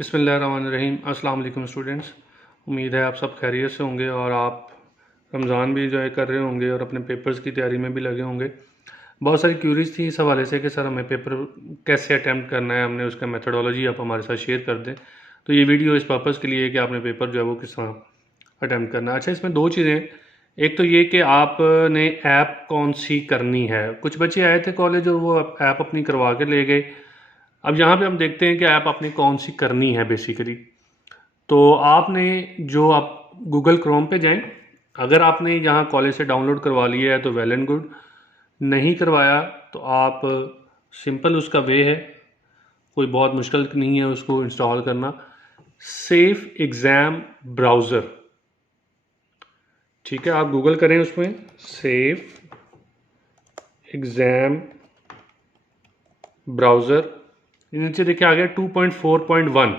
बिस्मिल्लाहिर्रहमानिर्रहीम। अस्सलाम वालेकुम स्टूडेंट्स। उम्मीद है आप सब खैरियत से होंगे और आप रमज़ान भी इंजॉय कर रहे होंगे और अपने पेपर्स की तैयारी में भी लगे होंगे। बहुत सारी क्यूरीज थी इस हवाले से कि सर हमें पेपर कैसे अटैम्प्ट करना है, हमने उसका मेथडोलॉजी आप हमारे साथ शेयर कर दें। तो ये वीडियो इस पर्पज़ के लिए है कि आपने पेपर जो है वो किस तरह अटैम्प्ट करना है। अच्छा, इसमें दो चीज़ें, एक तो ये कि आपने ऐप कौन सी करनी है। कुछ बच्चे आए थे कॉलेज और वो ऐप अपनी करवा के ले गए। अब यहाँ पे हम देखते हैं कि ऐप आपने कौन सी करनी है बेसिकली। तो आपने जो आप गूगल क्रोम पे जाएं, अगर आपने यहाँ कॉलेज से डाउनलोड करवा लिया है तो वेल एंड गुड, नहीं करवाया तो आप सिंपल उसका वे है, कोई बहुत मुश्किल नहीं है उसको इंस्टॉल करना। सेफ एग्ज़ाम ब्राउज़र, ठीक है, आप गूगल करें उसमें सेफ एग्ज़ाम ब्राउज़र, नीचे देखिए आ गया 2.4.1।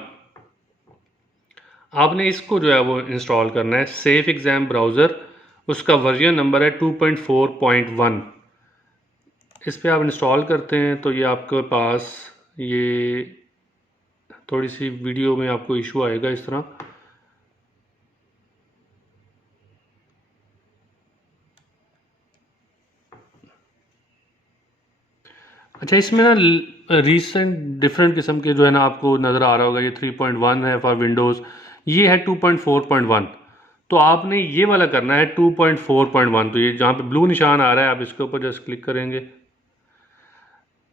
आपने इसको जो है वो इंस्टॉल करना है, सेफ एग्ज़ाम ब्राउज़र, उसका वर्जन नंबर है 2.4.1। इस पर आप इंस्टॉल करते हैं तो ये आपके पास ये थोड़ी सी वीडियो में आपको इशू आएगा इस तरह। अच्छा, इसमें ना रीसेंट डिफरेंट किस्म के जो है ना आपको नज़र आ रहा होगा, ये 3.1 है फॉर विंडोज़, ये है 2.4.1। तो आपने ये वाला करना है 2.4.1। तो ये जहाँ पे ब्लू निशान आ रहा है आप इसके ऊपर जस्ट क्लिक करेंगे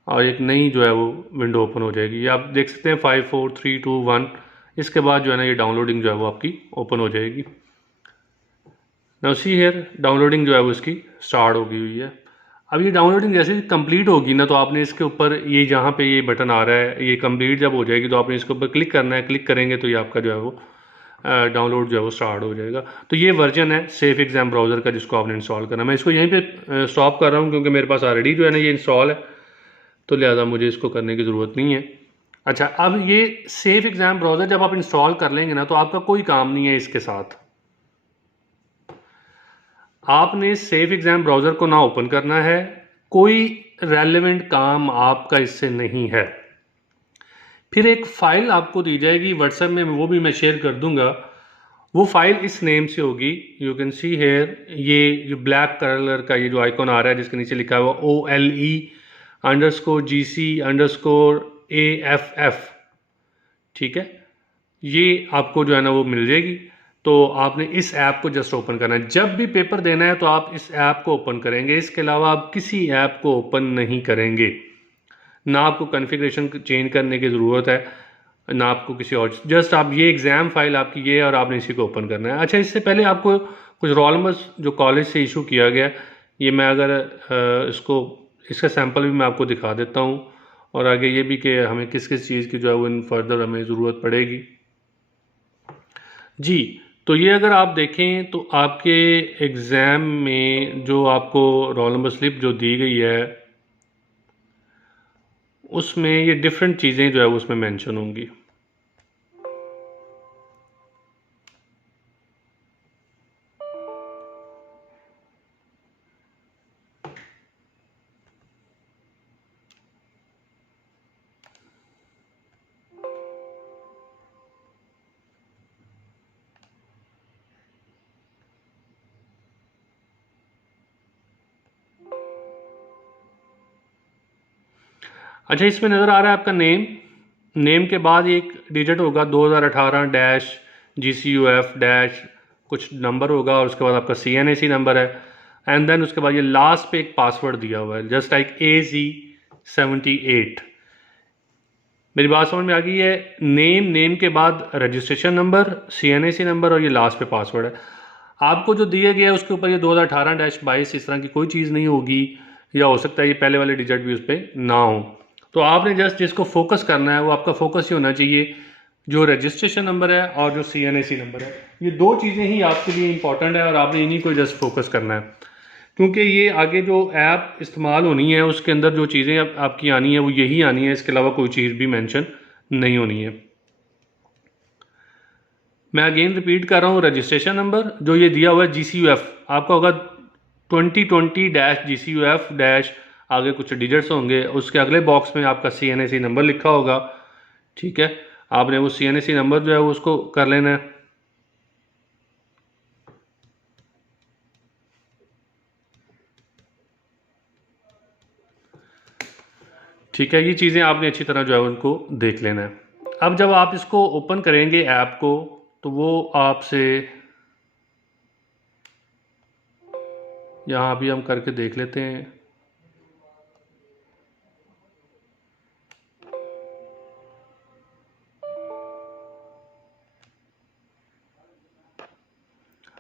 और एक नई जो है वो विंडो ओपन हो जाएगी। ये आप देख सकते हैं 5 4 3 2 1। इसके बाद जो है ना ये डाउनलोडिंग जो है वो आपकी ओपन हो जाएगी। नाउ सी हियर, डाउनलोडिंग जो है वो इसकी स्टार्ट होगी हुई है। अब ये डाउनलोडिंग जैसे ही कंप्लीट होगी ना तो आपने इसके ऊपर ये जहाँ पे ये बटन आ रहा है, ये कंप्लीट जब हो जाएगी तो आपने इसके ऊपर क्लिक करना है। क्लिक करेंगे तो ये आपका जो है वो डाउनलोड जो है वो स्टार्ट हो जाएगा। तो ये वर्जन है सेफ एग्ज़ाम ब्राउज़र का जिसको आपने इंस्टॉल करना है। मैं इसको यहीं पे स्टॉप कर रहा हूँ क्योंकि मेरे पास ऑलरेडी जो है ना ये इंस्टॉल है, तो लिहाजा मुझे इसको करने की ज़रूरत नहीं है। अच्छा, अब ये सेफ एग्ज़ाम ब्राउज़र जब आप इंस्टॉल कर लेंगे ना तो आपका कोई काम नहीं है इसके साथ। आपने सेफ एग्ज़ाम ब्राउज़र को ना ओपन करना है, कोई रेलेवेंट काम आपका इससे नहीं है। फिर एक फ़ाइल आपको दी जाएगी व्हाट्सएप में, वो भी मैं शेयर कर दूंगा। वो फाइल इस नेम से होगी, यू कैन सी हेयर, ये जो ब्लैक कलर का ये जो आइकॉन आ रहा है जिसके नीचे लिखा हुआ OLE_GC_AFF, ठीक है, ये आपको जो है ना वो मिल जाएगी। तो आपने इस ऐप को जस्ट ओपन करना है। जब भी पेपर देना है तो आप इस ऐप को ओपन करेंगे, इसके अलावा आप किसी ऐप को ओपन नहीं करेंगे। ना आपको कॉन्फ़िगरेशन चेंज करने की ज़रूरत है, ना आपको किसी और, जस्ट आप ये एग्ज़ाम फाइल आपकी ये है और आपने इसी को ओपन करना है। अच्छा, इससे पहले आपको कुछ रोल नंबर्स जो कॉलेज से इशू किया गया, ये मैं अगर इसका सैम्पल भी मैं आपको दिखा देता हूँ और आगे ये भी कि हमें किस किस चीज़ की जो है वो इन फर्दर हमें ज़रूरत पड़ेगी जी। तो ये अगर आप देखें तो आपके एग्ज़ाम में जो आपको रोल नंबर स्लिप जो दी गई है उसमें ये डिफरेंट चीज़ें जो है उसमें मेंशन होंगी। अच्छा, इसमें नज़र आ रहा है आपका नेम, नेम के बाद एक डिजिट होगा 2018-GCUF- कुछ नंबर होगा और उसके बाद आपका CNAC नंबर है, एंड देन उसके बाद ये लास्ट पे एक पासवर्ड दिया हुआ है जस्ट लाइक AZ78। मेरी बात समझ में आ गई है? नेम के बाद रजिस्ट्रेशन नंबर, CNAC नंबर और ये लास्ट पे पासवर्ड है। आपको जो दिया गया है उसके ऊपर ये 2018-22 इस तरह की कोई चीज़ नहीं होगी, या हो सकता है ये पहले वाले डिजिट भी उस पर ना हो। तो आपने जस्ट जिसको फोकस करना है वो आपका फोकस ही होना चाहिए, जो रजिस्ट्रेशन नंबर है और जो CNAC नंबर है। ये दो चीज़ें ही आपके लिए इंपॉर्टेंट है और आपने इन्हीं को जस्ट फोकस करना है, क्योंकि ये आगे जो ऐप इस्तेमाल होनी है उसके अंदर जो चीज़ें आपकी आनी है वो यही आनी है, इसके अलावा कोई चीज़ भी मेंशन नहीं होनी है। मैं अगेन रिपीट कर रहा हूँ, रजिस्ट्रेशन नंबर जो ये दिया हुआ है GCUF आपका होगा 2020-GCUF- आगे कुछ डिजिट्स होंगे, उसके अगले बॉक्स में आपका CNAC नंबर लिखा होगा, ठीक है। आपने वो CNSE नंबर जो है वो उसको कर लेना है। ठीक है, ये चीज़ें आपने अच्छी तरह जो है उनको देख लेना है। अब जब आप इसको ओपन करेंगे ऐप को, तो वो आपसे यहाँ भी हम करके देख लेते हैं।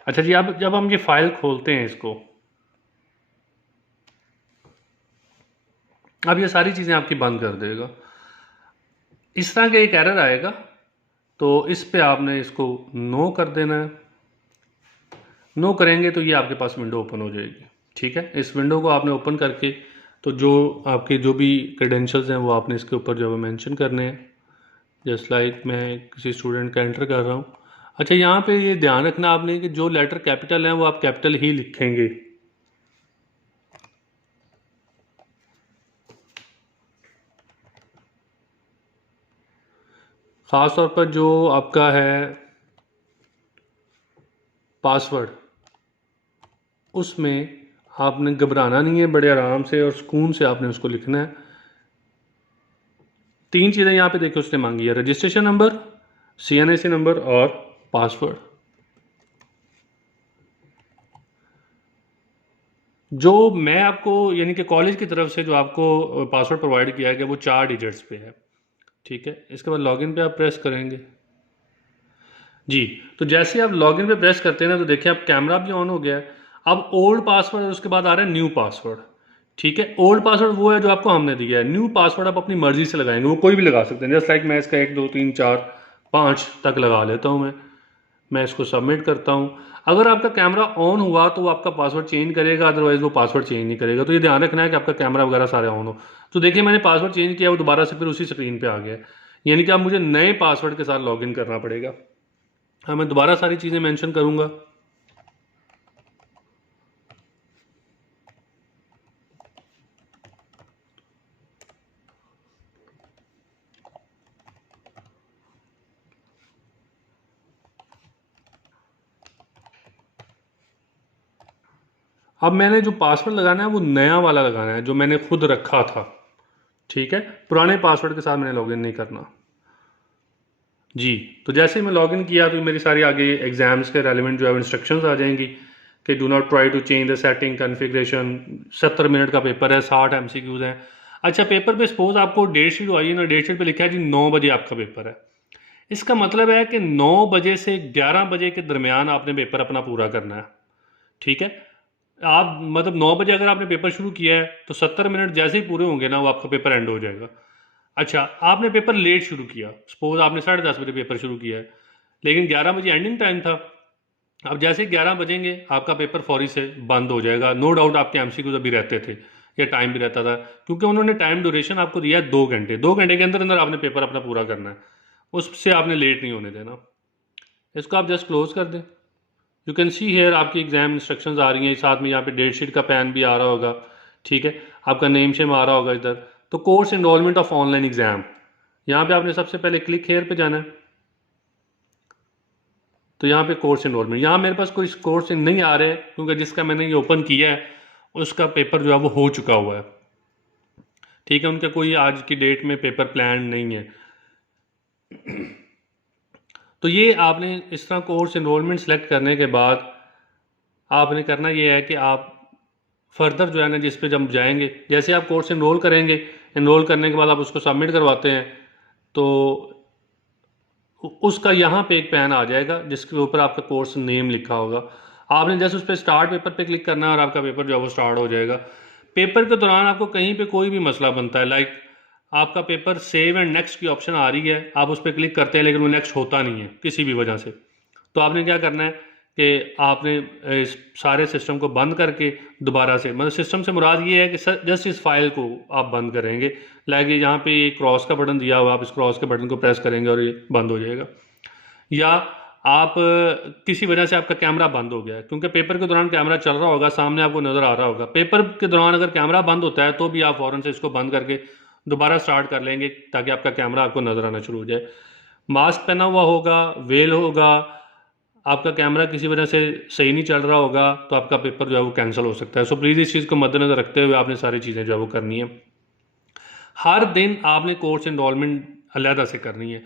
अच्छा जी, अब जब हम ये फाइल खोलते हैं इसको, अब ये सारी चीज़ें आपकी बंद कर देगा। इस तरह का एक एरर आएगा, तो इस पे आपने इसको नो कर देना है। नो करेंगे तो ये आपके पास विंडो ओपन हो जाएगी। ठीक है, इस विंडो को आपने ओपन करके, तो जो आपके जो भी क्रेडेंशियल्स हैं वो आपने इसके ऊपर जो है मेंशन करने हैं। जस्ट लाइक मैं किसी स्टूडेंट का एंटर कर रहा हूँ। अच्छा, यहाँ पे ये ध्यान रखना आपने कि जो लेटर कैपिटल हैं वो आप कैपिटल ही लिखेंगे। ख़ास तौर पर जो आपका है पासवर्ड, उसमें आपने घबराना नहीं है, बड़े आराम से और सुकून से आपने उसको लिखना है। 3 चीज़ें यहाँ पे देखिए उसने मांगी है, रजिस्ट्रेशन नंबर, CNSE नंबर और पासवर्ड। जो मैं आपको यानी कि कॉलेज की तरफ से जो आपको पासवर्ड प्रोवाइड किया गया वो 4 डिजिट्स पे है। ठीक है, इसके बाद लॉगिन पे आप प्रेस करेंगे जी। तो जैसे आप लॉगिन पे प्रेस करते हैं ना, तो देखिए अब कैमरा भी ऑन हो गया है। अब ओल्ड पासवर्ड और उसके बाद आ रहा है न्यू पासवर्ड। ठीक है, ओल्ड पासवर्ड वो है जो आपको हमने दिया है, न्यू पासवर्ड आप अपनी मर्जी से लगाएंगे, वो कोई भी लगा सकते हैं। जस्ट लाइक मैं इसका 1 2 3 4 5 तक लगा लेता हूँ। मैं इसको सबमिट करता हूँ। अगर आपका कैमरा ऑन हुआ तो वो आपका पासवर्ड चेंज करेगा, अदरवाइज वो पासवर्ड चेंज नहीं करेगा। तो ये ध्यान रखना है कि आपका कैमरा वगैरह सारे ऑन हो। तो देखिए मैंने पासवर्ड चेंज किया, वो दोबारा से फिर उसी स्क्रीन पे आ गया, यानी कि अब मुझे नए पासवर्ड के साथ लॉगिन करना पड़ेगा। हाँ, मैं दोबारा सारी चीज़ें मेंशन करूँगा। अब मैंने जो पासवर्ड लगाना है वो नया वाला लगाना है जो मैंने खुद रखा था। ठीक है, पुराने पासवर्ड के साथ मैंने लॉगिन नहीं करना जी। तो जैसे ही मैं लॉगिन किया तो मेरी सारी आगे एग्जाम्स के रेलिवेंट जो है इंस्ट्रक्शंस आ जाएंगी कि do not try to change the setting configuration. 70 minute का पेपर है, 60 MCQs हैं। अच्छा, पेपर पे सपोज आपको डेट शीट आई है ना, डेट शीट पे लिखा है जी 9 बजे आपका पेपर है। इसका मतलब है कि 9 बजे से 11 बजे के दरमियान आपने पेपर अपना पूरा करना है। ठीक है, आप मतलब 9 बजे अगर आपने पेपर शुरू किया है तो 70 मिनट जैसे ही पूरे होंगे ना वो आपका पेपर एंड हो जाएगा। अच्छा, आपने पेपर लेट शुरू किया, सपोज आपने 10:30 बजे पेपर शुरू किया है, लेकिन 11 बजे एंडिंग टाइम था। अब जैसे ही 11 बजेंगे आपका पेपर फौरी से बंद हो जाएगा। नो डाउट आपके MCQs अभी रहते थे या टाइम भी रहता था, क्योंकि उन्होंने टाइम ड्यूरेशन आपको दिया है 2 घंटे। 2 घंटे के अंदर अंदर आपने पेपर अपना पूरा करना है, उससे आपने लेट नहीं होने देना। इसको आप जस्ट क्लोज कर दें। यू कैन सी हेयर आपकी एग्जाम इंस्ट्रक्शंस आ रही हैं, साथ में यहाँ पे डेट शीट का पैन भी आ रहा होगा। ठीक है, आपका नेम शेम आ रहा होगा इधर। तो course enrolment of online exam, यहाँ पे आपने सबसे पहले क्लिक हेयर पे जाना है। तो यहाँ पे कोर्स इनरोलमेंट, यहाँ मेरे पास कोई कोर्स नहीं आ रहा है क्योंकि जिसका मैंने ये ओपन किया है उसका पेपर जो है वो हो चुका हुआ है। ठीक है, उनका कोई आज की डेट में पेपर प्लान नहीं है। तो ये आपने इस तरह कोर्स इनरोलमेंट सेलेक्ट करने के बाद आपने करना ये है कि आप फर्दर जो है ना जिस पे जब जाएंगे, जैसे आप कोर्स इनरोल करेंगे, इनरोल करने के बाद आप उसको सबमिट करवाते हैं, तो उसका यहाँ पे एक पैन आ जाएगा जिसके ऊपर आपका कोर्स नेम लिखा होगा। आपने जैसे उस पर स्टार्ट पेपर पे क्लिक करना है और आपका पेपर जो है वो स्टार्ट हो जाएगा। पेपर के दौरान आपको कहीं पे कोई भी मसला बनता है, लाइक आपका पेपर सेव एंड नेक्स्ट की ऑप्शन आ रही है, आप उस पर क्लिक करते हैं लेकिन वो नेक्स्ट होता नहीं है किसी भी वजह से, तो आपने क्या करना है कि आपने इस सारे सिस्टम को बंद करके दोबारा से, मतलब सिस्टम से मुराद ये है कि जस्ट इस फाइल को आप बंद करेंगे। लाइक यहाँ पे क्रॉस का बटन दिया हुआ, आप इस क्रॉस के बटन को प्रेस करेंगे और ये बंद हो जाएगा। या आप किसी वजह से आपका कैमरा बंद हो गया है, क्योंकि पेपर के दौरान कैमरा चल रहा होगा, सामने आपको नज़र आ रहा होगा। पेपर के दौरान अगर कैमरा बंद होता है तो भी आप फ़ौरन से इसको बंद करके दोबारा स्टार्ट कर लेंगे ताकि आपका कैमरा आपको नज़र आना शुरू हो जाए। मास्क पहना हुआ होगा, वेल होगा, आपका कैमरा किसी वजह से सही नहीं चल रहा होगा, तो आपका पेपर जो है वो कैंसिल हो सकता है। सो प्लीज़ इस चीज़ को मद्देनज़र रखते हुए आपने सारी चीज़ें जो है वो करनी है। हर दिन आपने कोर्स इनरोलमेंट अलहदा से करनी है।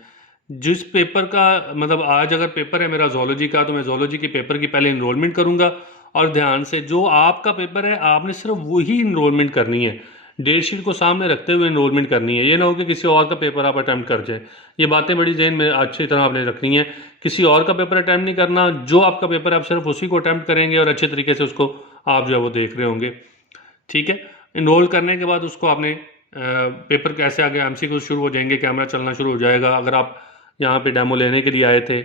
जिस पेपर का मतलब आज अगर पेपर है मेरा जोलॉजी का, तो मैं जोलॉजी के पेपर की पहले इनरोलमेंट करूंगा, और ध्यान से जो आपका पेपर है आपने सिर्फ वही इनरोलमेंट करनी है, डेट शीट को सामने रखते हुए इनरोलमेंट करनी है। ये ना हो कि किसी और का पेपर आप अटैम्प्ट कर जाए। ये बातें बड़ी जहन में अच्छी तरह आपने रखनी है। किसी और का पेपर अटैम्प्ट नहीं करना, जो आपका पेपर है आप सिर्फ उसी को अटैम्प्ट करेंगे और अच्छे तरीके से उसको आप जो है वो देख रहे होंगे। ठीक है, इनरोल करने के बाद उसको आपने पेपर कैसे आगे एमसीक्यू शुरू हो जाएंगे, कैमरा चलना शुरू हो जाएगा। अगर आप यहाँ पे डेमो लेने के लिए आए थे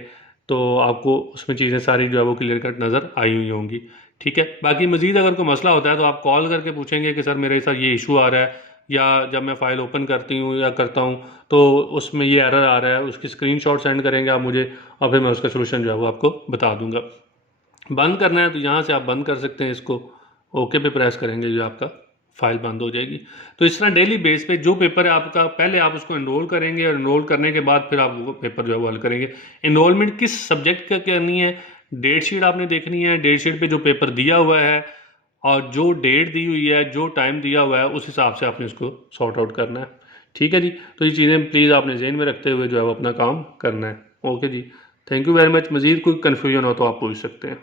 तो आपको उसमें चीज़ें सारी जो है वो क्लियर कट नज़र आई हुई होंगी। ठीक है, बाकी मज़ीद अगर कोई मसला होता है तो आप कॉल करके पूछेंगे कि सर मेरे साथ ये इशू आ रहा है, या जब मैं फ़ाइल ओपन करती हूँ या करता हूँ तो उसमें ये एरर आ रहा है, उसकी स्क्रीनशॉट सेंड करेंगे आप मुझे, और फिर मैं उसका सोल्यूशन जो है वो आपको बता दूंगा। बंद करना है तो यहाँ से आप बंद कर सकते हैं इसको, ओके पे प्रेस करेंगे जो आपका फाइल बंद हो जाएगी। तो इस तरह डेली बेस पे जो पेपर है आपका, पहले आप उसको एनरोल करेंगे और एनरोल करने के बाद फिर आप वो पेपर जो है वो हल करेंगे। एनरोलमेंट किस सब्जेक्ट का करनी है, डेट शीट आपने देखनी है, डेट शीट पे जो पेपर दिया हुआ है और जो डेट दी हुई है, जो टाइम दिया हुआ है, उस हिसाब से आपने उसको सॉर्ट आउट करना है। ठीक है जी, तो ये चीज़ें प्लीज़ आपने जहन में रखते हुए जो है वो अपना काम करना है। ओके जी, थैंक यू वेरी मच। मज़ीद कोई कन्फ्यूजन हो तो आप पूछ सकते हैं।